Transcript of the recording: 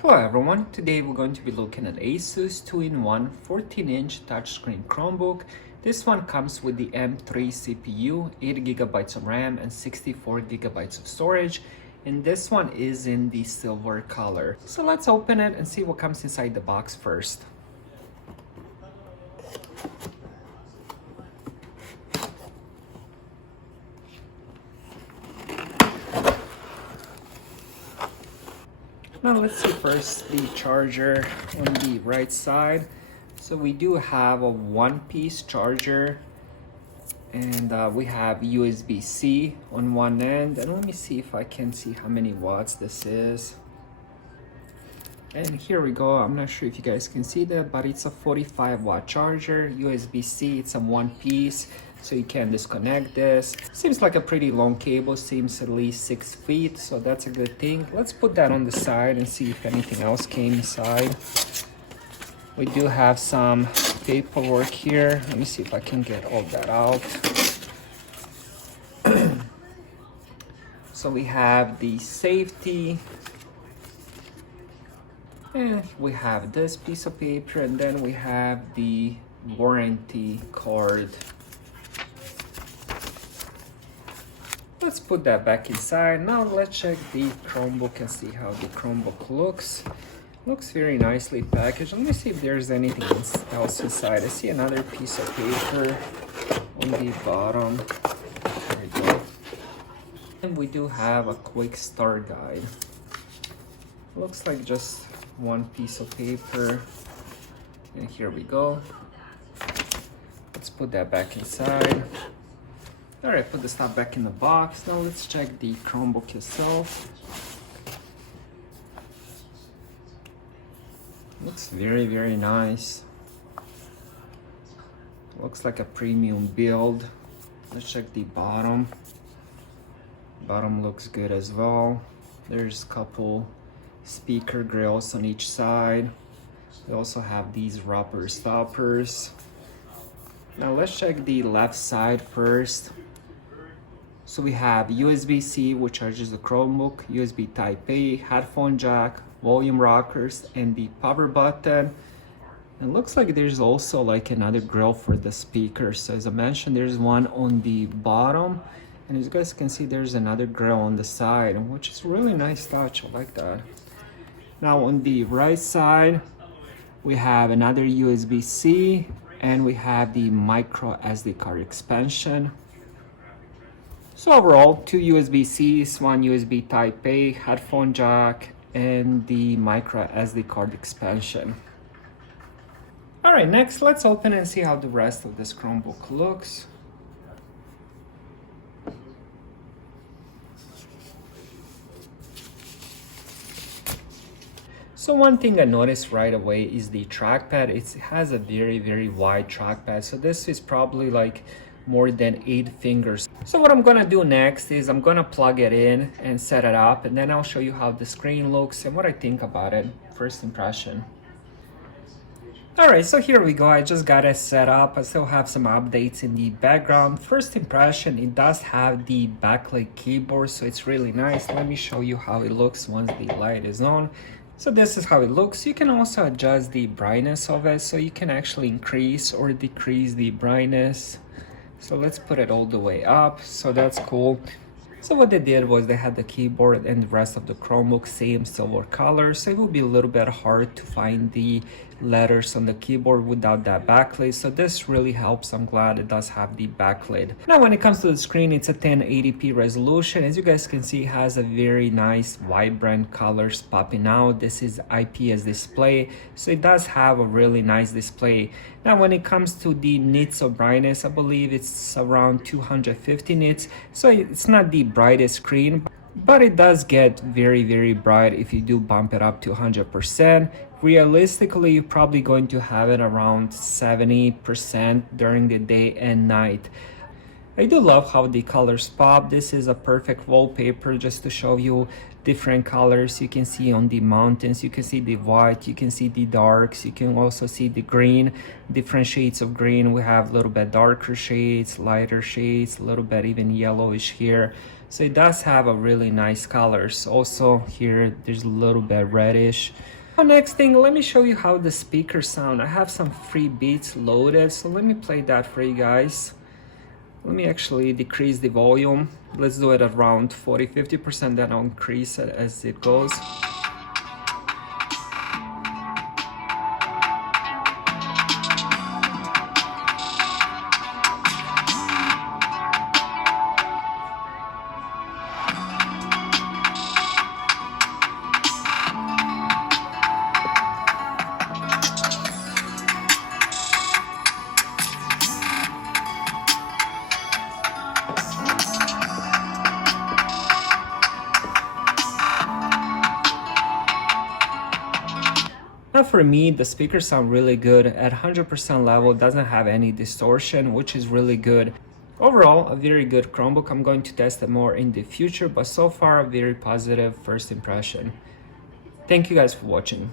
Hello everyone, today we're going to be looking at ASUS 2-in-1 14-inch touchscreen Chromebook. This one comes with the M3 CPU, 8GB of RAM and 64GB of storage. And this one is in the silver color. So let's open it and see what comes inside the box first. Now let's see first the charger on the right side. So we do have a one-piece charger, and we have USB-C on one end. And let me see if I can see how many watts this is. And here we go. I'm not sure if you guys can see that, but it's a 45-watt charger, USB-C. It's a one piece, so you can disconnect this. Seems like a pretty long cable, seems at least 6 feet, so that's a good thing. Let's put that on the side and see if anything else came inside. We do have some paperwork here. Let me see if I can get all that out. So we have the safety, and we have this piece of paper, and then we have the warranty card. Let's put that back inside. Now let's check the Chromebook and see how the Chromebook looks. Looks very nicely packaged. Let me see if there's anything else inside. I see another piece of paper on the bottom. There we go. And we do have a quick start guide. Looks like just one piece of paper. And here we go. Let's put that back inside. All right, put the stuff back in the box. Now let's check the Chromebook itself. Looks very, very nice. Looks like a premium build. Let's check the bottom. Bottom looks good as well. There's a couple speaker grills on each side. We also have these rubber stoppers. Now let's check the left side first. So we have USB-C, which charges the Chromebook, USB Type-A, headphone jack, volume rockers, and the power button. It looks like there's also like another grill for the speakers. So as I mentioned, there's one on the bottom, and as you guys can see, there's another grill on the side, which is really nice touch. I like that. Now on the right side, we have another USB-C, and we have the micro SD card expansion. So overall, 2 USB-Cs, 1 USB Type-A, headphone jack, and the micro SD card expansion. All right, next let's open and see how the rest of this Chromebook looks. So one thing I noticed right away is the trackpad. It has a very, very wide trackpad. So this is probably like more than 8 fingers. So what I'm gonna do next is I'm gonna plug it in and set it up, and then I'll show you how the screen looks and what I think about it. First impression. All right, so here we go. I just got it set up. I still have some updates in the background. First impression, it does have the backlit keyboard, so it's really nice. Let me show you how it looks once the light is on. So this is how it looks. You can also adjust the brightness of it, so you can actually increase or decrease the brightness. So let's put it all the way up. So that's cool. So what they did was they had the keyboard and the rest of the Chromebook same silver color, so it will be a little bit hard to find the letters on the keyboard without that backlit. So this really helps. I'm glad it does have the backlit. Now when it comes to the screen, it's a 1080p resolution. As you guys can see, it has a very nice vibrant colors popping out. This is IPS display, so it does have a really nice display. Now when it comes to the nits of brightness, I believe it's around 250 nits, so it's not the brightest screen, but it does get very, very bright if you do bump it up to 100%. Realistically, you're probably going to have it around 70% during the day and night. I do love how the colors pop. This is a perfect wallpaper just to show you different colors. You can see on the mountains, you can see the white, you can see the darks, you can also see the green, different shades of green. We have a little bit darker shades, lighter shades, a little bit even yellowish here. So it does have a really nice colors. Also here, there's a little bit reddish. Next thing, let me show you how the speakers sound. I have some free beats loaded, so let me play that for you guys. Let me actually decrease the volume. Let's do it around 40-50%, then I'll increase it as it goes. Now for me, the speakers sound really good at 100% level, doesn't have any distortion, which is really good. Overall, a very good Chromebook. I'm going to test it more in the future, but so far a very positive first impression. Thank you guys for watching.